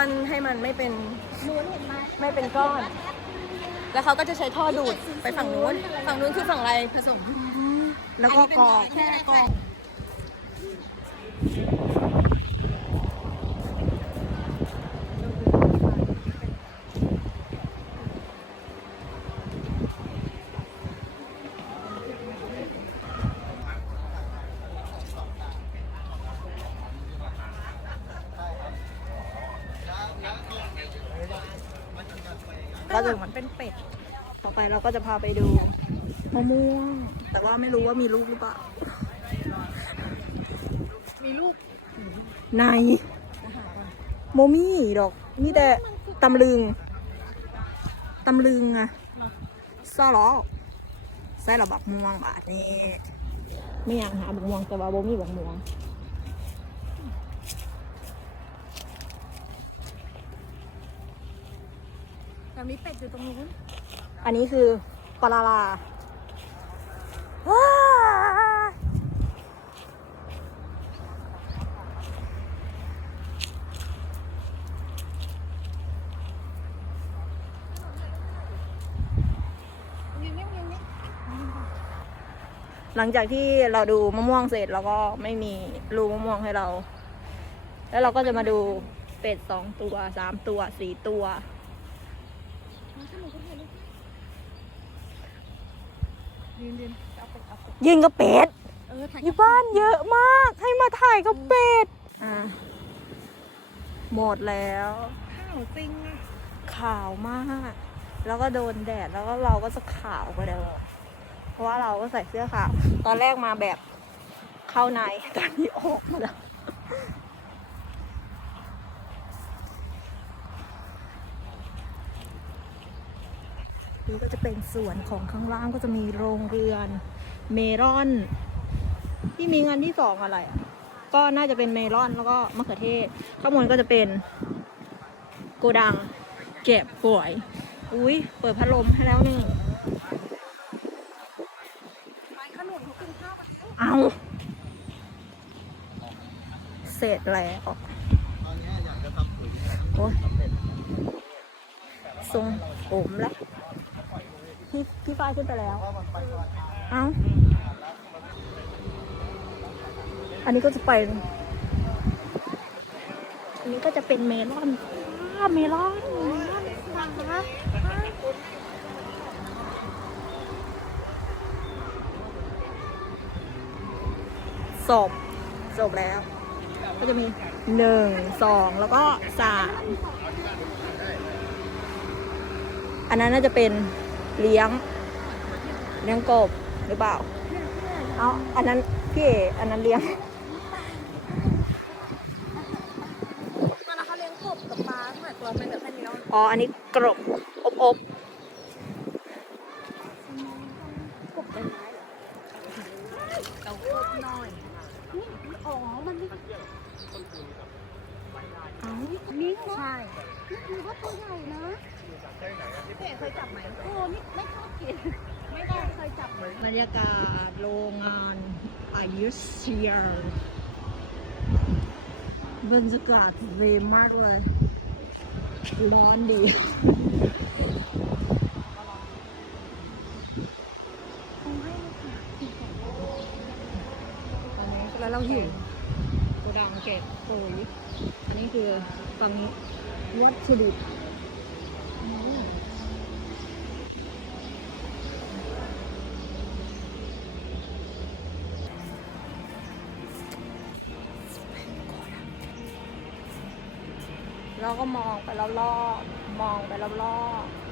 อร่อนให้มันไม่เป็นหนูเห็นไหมไม่เป็นก้อน แล้วเขาก็จะใช้ท่อดูดไปฝั่งนู้น ฝั่งนู้นคือฝั่งอะไรผสม แล้วก็กรอก แค่กรอก ก็จะมันเป็นเป็ด ต่อไปเราก็จะพาไปดูมะม่วง แต่ว่าไม่รู้ว่ามีลูกหรือเปล่า มีลูกในโมมี่ดอกมีแต่ตำลึง ตำลึงอะซ่อล้อใส่ระบักม่วงบาทนี่ไม่อยากหาบักม่วงแต่ว่าโบมี่บักม่วง แต่มีเป็ดอยู่ตรงนู้นอันนี้คือปลาลาว้ายังยังยังยังหลังจากที่เราดูมะม่วงเสร็จเราก็ไม่มีรูมะม่วงให้เรา แล้วเราก็จะมาดูเป็ดสองตัวสามตัวสี่ตัว ยืนยืนเอาเป็ดเอาเป็ดยิงกับเป็ดเออถ่ายที่บ้านเยอะมาก ให้มาถ่ายกับเป็ดอะหมดแล้ว ข้าวจริงอะขาวมาก แล้วก็โดนแดด แล้วก็เราก็จะขาวไปเลยเพราะว่าเราก็ใส่เสื้อขาว ตอนแรกมาแบบเข้าใน ตอนนี้ออกมาแล้ว นี่ก็จะเป็นส่วนของข้างล่างก็จะมีโรงเรือน เมลอน ที่มีงานที่สองอะไรอะก็น่าจะเป็นเมลอนแล้วก็มะเขือเทศ ข้างบนก็จะเป็นโกดังเก็บป่วย อุ้ยเปิดพัดลมให้แล้วนี่ไปขนุนเขากินข้าวกันแล้วเอาเสร็จแล้วโอ้ยทรงผมแล้ว พี่พี่ฝ้ายขึ้นไปแล้ว เอาอันนี้ก็จะไป อันนี้ก็จะเป็นเมลอนอ้าเมลอนเมลอนนะคะศพจบแล้ว ก็จะมีหนึ่งสองแล้วก็สามอันนั้นน่าจะเป็น เลี้ยง เลี้ยงกบหรือเปล่าเอาอันนั้นพี่เออันนั้นเลี้ยงตอนนั้นเขาเลี้ยงกบกับปลาสมัยตัวเป็นแบบแค่นี้แล้วอ๋ออันนี้กรบอบอบกบเป็นไม้เหรอเอากบหน่อยนี่อ๋อมันนี่เอานิ้งใช่นี่คือว่าตัวใหญ่นะพี่ เอ๋เคยจับไหมโอ้นี่ไม่ชอบกิน ไม่ได้เคยจับไหมบรรยากาศโรงงานอายุเซียบรรยากาศดีมากเลย ร้อนดีตอนนี้แล้วเราหิวโกดังเก็บปุ๋ยอันนี้คือฝั่งนี้วัตถุดิบ เราก็มองไปรอบๆมองไปรอบๆ。